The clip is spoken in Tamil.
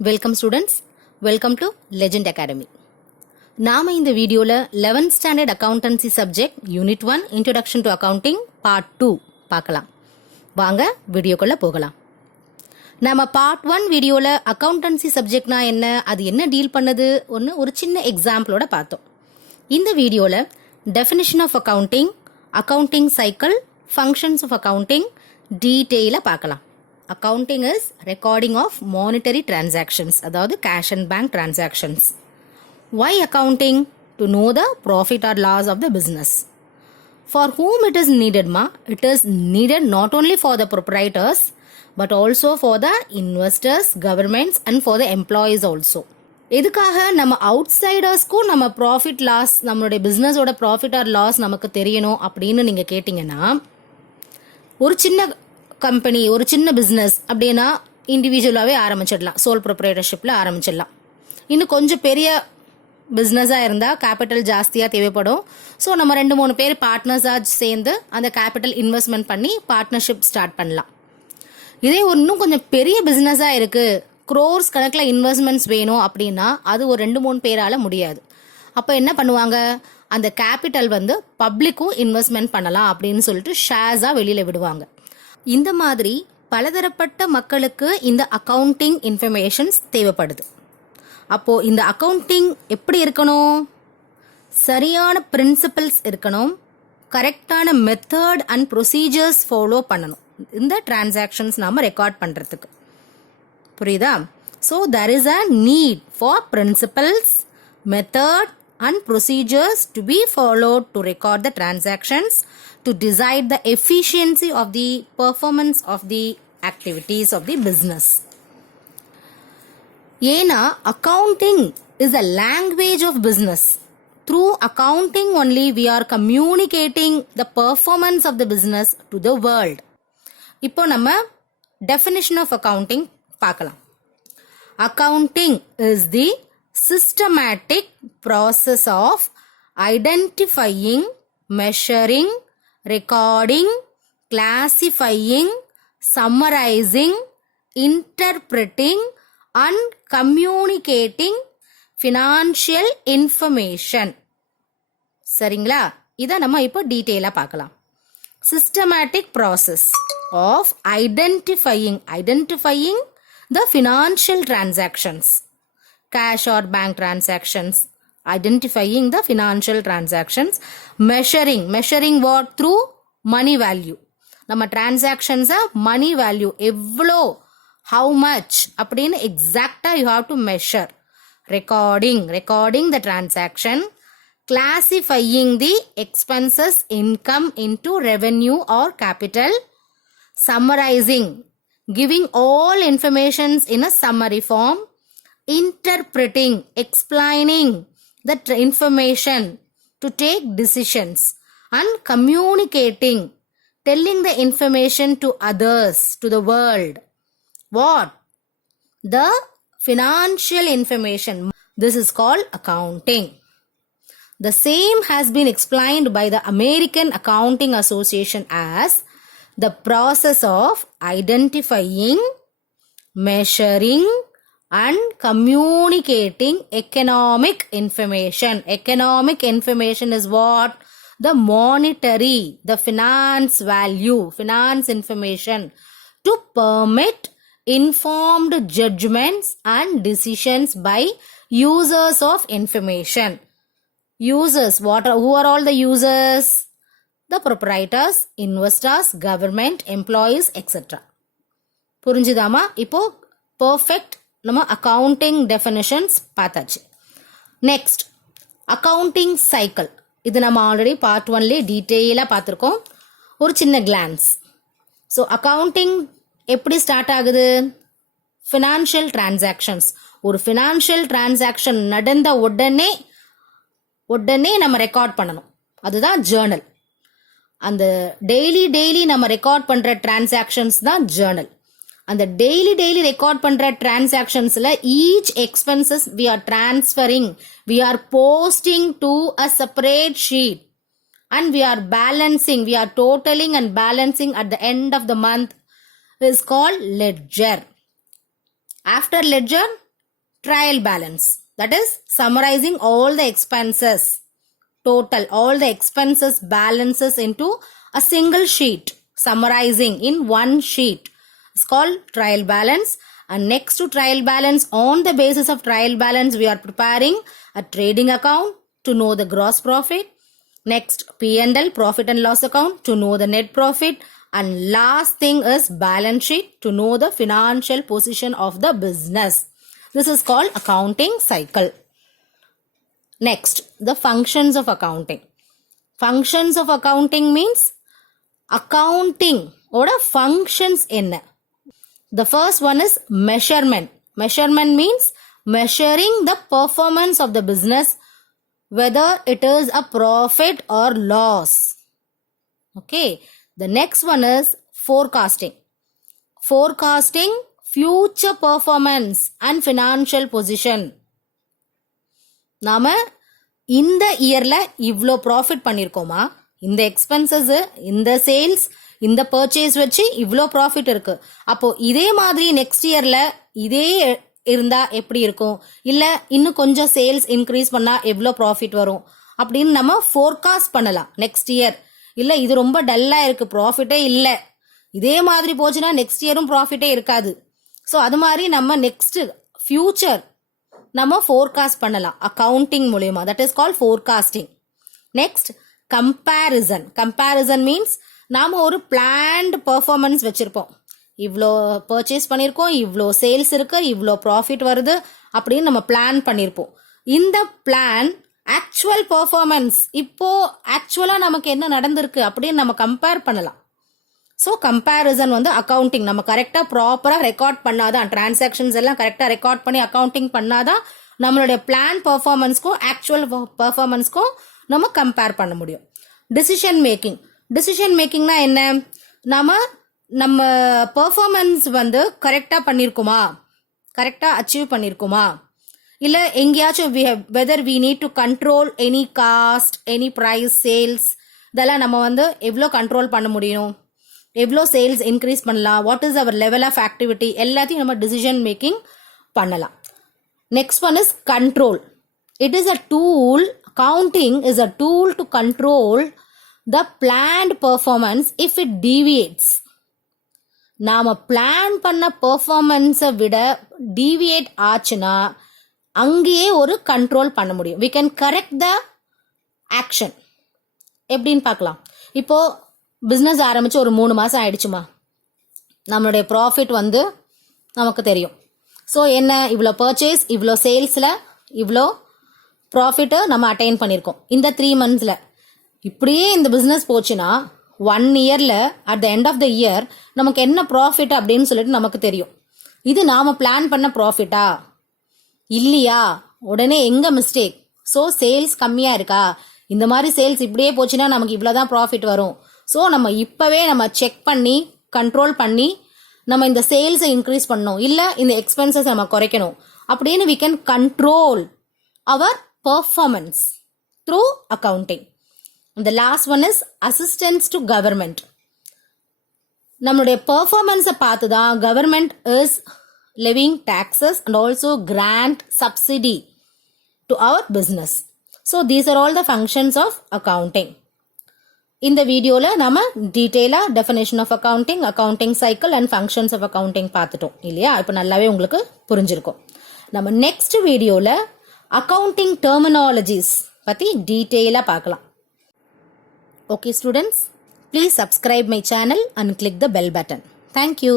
Welcome students, welcome to legend academy. நாம இந்த வீடியோவில் 11th standard accountancy subject unit 1 introduction to accounting part 2 பார்க்கலாம். வாங்க வீடியோக்குள்ள போகலாம். நம்ம பார்ட் 1 வீடியோவில் அக்கௌண்டன்சி சப்ஜெக்ட்னா என்ன, அது என்ன டீல் பண்ணது ஒரு சின்ன எக்ஸாம்பிளோட பார்த்தோம். இந்த வீடியோவில் definition of accounting, accounting cycle, functions of accounting டீட்டெயிலாக பார்க்கலாம். Accounting is recording of monetary transactions, அதாவது cash and bank transactions. Why accounting? To know the profit or loss of the business. For whom it is needed ma? It is needed not only for the proprietors but also for the investors, governments and for the employees also. எதுக்காக நம்ம அவுட்சைடர்ஸ்க்கும் நம்ம ப்ராஃபிட் லாஸ், நம்மளுடைய பிஸ்னஸோட ப்ராஃபிட் ஆர் லாஸ் நமக்கு தெரியணும் அப்படின்னு நீங்கள் கேட்டிங்கன்னா, ஒரு சின்ன கம்பெனி, ஒரு சின்ன பிஸ்னஸ் அப்படின்னா இண்டிவிஜுவலாகவே ஆரம்பிச்சிடலாம், சோல் ப்ரொப்ரைட்டர்ஷிப்பில் ஆரம்பிச்சிடலாம். இன்னும் கொஞ்சம் பெரிய பிஸ்னஸாக இருந்தால் கேபிட்டல் ஜாஸ்தியாக தேவைப்படும். ஸோ நம்ம 2-3 பேர் பார்ட்னர்ஸாக சேர்ந்து அந்த கேபிட்டல் இன்வெஸ்ட்மெண்ட் பண்ணி பார்ட்னர்ஷிப் ஸ்டார்ட் பண்ணலாம். இதே இன்னும் கொஞ்சம் பெரிய பிஸ்னஸாக இருக்குது, க்ரோர்ஸ் கணக்கில் இன்வெஸ்ட்மெண்ட்ஸ் வேணும் அப்படின்னா அது ஒரு 2-3 பேரால் முடியாது. அப்போ என்ன பண்ணுவாங்க, அந்த கேபிட்டல் பப்ளிக்கும் இன்வெஸ்ட்மெண்ட் பண்ணலாம் அப்படின்னு சொல்லிட்டு ஷேர்ஸாக வெளியில் விடுவாங்க. இந்த மாதிரி பலதரப்பட்ட மக்களுக்கு இந்த அக்கவுண்டிங் இன்ஃபர்மேஷன்ஸ் தேவைப்படுது. அப்போது இந்த அக்கவுண்டிங் எப்படி இருக்கணும், சரியான பிரின்சிபல்ஸ் இருக்கணும், கரெக்டான மெத்தட் அண்ட் ப்ரொசீஜர்ஸ் ஃபாலோ பண்ணணும் இந்த டிரான்சாக்ஷன்ஸ் நாம் ரெக்கார்ட் பண்ணுறதுக்கு. புரியுதா? So there is a need for principles, method and procedures to be followed to record the transactions, to decide the efficiency of the performance of the activities of the business. ஏனா accounting is a language of business. Through accounting only we are communicating the performance of the business to the world. இப்போ நம்ம definition of accounting பார்க்கலாம். Accounting is the systematic process of identifying, measuring, recording, classifying, summarizing, interpreting and communicating financial information. சரிங்களா? இதை நம்ம இப்போ டீட்டெயிலாக பார்க்கலாம். Systematic process of identifying the financial transactions, cash or bank transactions, identifying the financial transactions, measuring what? Through money value. நம்ம transactions money value எவ்வளோ, how much அப்படின்னு exactly you have to measure. recording the transaction, classifying the expenses, income into revenue or capital, summarizing, giving all informations in a summary form, interpreting, explaining the information to take decisions, and communicating, telling the information to others, to the world. What? The financial information. This is called accounting. The same has been explained by the American Accounting Association as the process of identifying, measuring and communicating economic information. Economic information is what? The monetary, the finance value, finance information, to permit informed judgments and decisions by users of information. Users, who are all the users? The proprietors, investors, government, employees, etc. புரிஞ்சுதாமா? இப்போ பர்ஃபெக்ட் நம்ம அக்கவுண்டிங் டெஃபினிஷன்ஸ் பார்த்தாச்சு. Next accounting cycle. இது நம்ம ஆல்ரெடி பார்ட் 1லே டீட்டெயிலாக பார்த்துருக்கோம். ஒரு சின்ன கிளான்ஸ். ஸோ அக்கவுண்டிங் எப்படி ஸ்டார்ட் ஆகுது? Financial transactions. ஒரு ஃபினான்ஷியல் டிரான்சாக்ஷன் நடந்த உடனே நம்ம ரெக்கார்ட் பண்ணணும், அதுதான் ஜேர்னல். அந்த டெய்லி நம்ம ரெக்கார்ட் பண்ணுற டிரான்சாக்ஷன்ஸ் தான் ஜேர்னல். அந்த டெய்லி ரெக்கார்ட் பண்ற டிரான்சாக்ஷன்ஸ்ல each expenses we are transferring, we are posting to a separate sheet and we are totaling and balancing at the end of the month is called ledger. After ledger, trial balance. That is summarizing all the expenses, total, all the expenses balances into a single sheet, summarizing in one sheet. It's called trial balance. And next to trial balance, on the basis of trial balance, we are preparing a trading account to know the gross profit. Next, P&L, profit and loss account, to know the net profit. And last thing is balance sheet, to know the financial position of the business. This is called accounting cycle. Next, the functions of accounting. Functions of accounting means accounting oda functions enna. The first one is measurement. Measurement means measuring the performance of the business, whether it is a profit or loss. Okay. The next one is forecasting. Forecasting future performance and financial position. நாம இந்த இயர்ல இவ்ளோ ப்ராஃபிட் பண்ணிருக்கோமா, இந்த எக்ஸ்பென்சஸ், இந்த சேல்ஸ், இந்த பர்ச்சேஸ் வச்சு இவ்ளோ ப்ராஃபிட் இருக்கு. அப்போ இதே மாதிரி நெக்ஸ்ட் இயர்ல இதே இருந்தா எப்படி இருக்கும், இல்ல இன்னும் கொஞ்சம் சேல்ஸ் இன்க்ரீஸ் பண்ணா எவ்வளோ ப்ராஃபிட் வரும் அப்படின்னு நம்ம ஃபோர்காஸ்ட் பண்ணலாம் நெக்ஸ்ட் இயர். இல்ல இது ரொம்ப டல்லா இருக்கு, ப்ராஃபிட்டே இல்ல, இதே மாதிரி போச்சுன்னா நெக்ஸ்ட் இயரும் ப்ராஃபிட்டே இருக்காது. ஸோ அது மாதிரி நம்ம நெக்ஸ்ட் ஃபியூச்சர் நம்ம ஃபோர்காஸ்ட் பண்ணலாம் அக்கவுண்டிங் மூலியமா. That is called forecasting. Next comparison. Comparison means நாம ஒரு பிளான்டு பெர்ஃபார்மன்ஸ் வச்சிருப்போம். இவ்வளோ பர்ச்சேஸ் பண்ணியிருக்கோம், இவ்வளோ சேல்ஸ் இருக்கு, இவ்வளோ ப்ராஃபிட் வருது அப்படின்னு நம்ம பிளான் பண்ணியிருப்போம். இந்த பிளான் ஆக்சுவல் பெர்ஃபார்மன்ஸ் இப்போ ஆக்சுவலா நமக்கு என்ன நடந்திருக்கு அப்படின்னு நம்ம கம்பேர் பண்ணலாம். ஸோ கம்பேரிசன் வந்து அக்கவுண்டிங். நம்ம கரெக்டா ப்ராப்பரா ரெக்கார்ட் பண்ணாதான், டிரான்சாக்ஷன்ஸ் எல்லாம் கரெக்டா ரெக்கார்ட் பண்ணி அக்கவுண்டிங் பண்ணாதான் நம்மளுடைய பிளான் பெர்ஃபார்மன்ஸ்க்கும் ஆக்சுவல் பெர்ஃபார்மன்ஸ்க்கும் நம்ம கம்பேர் பண்ண முடியும். Decision making. டிசிஷன் மேக்கிங்னா என்ன, நம்ம பெர்ஃபார்மன்ஸ் வந்து கரெக்டா பண்ணிருக்குமா, கரெக்டா அச்சீவ் பண்ணிருக்குமா, இல்ல எங்கேயாச்சும் whether we need to control any cost, any price, sales, இதெல்லாம் நம்ம வந்து எவ்வளோ கண்ட்ரோல் பண்ண முடியும், எவ்வளோ சேல்ஸ் இன்க்ரீஸ் பண்ணலாம், what is our level of activity, எல்லாத்தையும் நம்ம டிசிஷன் மேக்கிங் பண்ணலாம். Next one is control. It is a tool, counting is a tool to control the plant performance if it deviates. நாம பிளான் பண்ண பெர்ஃபார்மன்ஸை விட டீவியேட் ஆச்சுன்னா அங்கேயே ஒரு கண்ட்ரோல் பண்ண முடியும். we can correct the action. எப்படின்னு பார்க்கலாம். இப்போ பிஸ்னஸ் ஆரம்பிச்சு ஒரு 3 மாசம் ஆயிடுச்சுமா, நம்மளுடைய ப்ராஃபிட் வந்து நமக்கு தெரியும். ஸோ என்ன, இவ்வளோ பர்ச்சேஸ், இவ்வளோ சேல்ஸில் இவ்வளோ ப்ராஃபிட்டை நம்ம அட்டைன் பண்ணியிருக்கோம் இந்த 3 monthsல. இப்படியே இந்த பிஸ்னஸ் போச்சுன்னா 1 yearல at the end of the year நமக்கு என்ன ப்ராஃபிட் அப்படின்னு சொல்லிட்டு நமக்கு தெரியும். இது நாம பிளான் பண்ண ப்ராஃபிட்டா இல்லையா, உடனே எங்க மிஸ்டேக், ஸோ சேல்ஸ் கம்மியா இருக்கா, இந்த மாதிரி சேல்ஸ் இப்படியே போச்சுன்னா நமக்கு இவ்வளவுதான் ப்ராஃபிட் வரும். ஸோ நம்ம இப்பவே நம்ம செக் பண்ணி கண்ட்ரோல் பண்ணி நம்ம இந்த சேல்ஸை இன்க்ரீஸ் பண்ணணும், இல்ல இந்த எக்ஸ்பென்சஸ் நம்ம குறைக்கணும் அப்படின்னு we can control our performance through accounting. And the last one is assistance to government. நம்மளுடைய பெர்ஃபார்மன்ஸை பார்த்து தான் government is levying taxes and also grant subsidy to our business. So these are all the functions of accounting. இந்த வீடியோல நம்ம டீடைலா definition of accounting, accounting cycle and functions of accounting பார்த்துட்டோம் இல்லையா. இப்போ நல்லாவே உங்களுக்கு புரிஞ்சிருக்கும். நம்ம நெக்ஸ்ட் வீடியோல அக்கவுண்டிங் டெர்மினாலஜிஸ் பத்தி டீடைலா பார்க்கலாம். Okay students, please subscribe my channel and click the bell button. Thank you.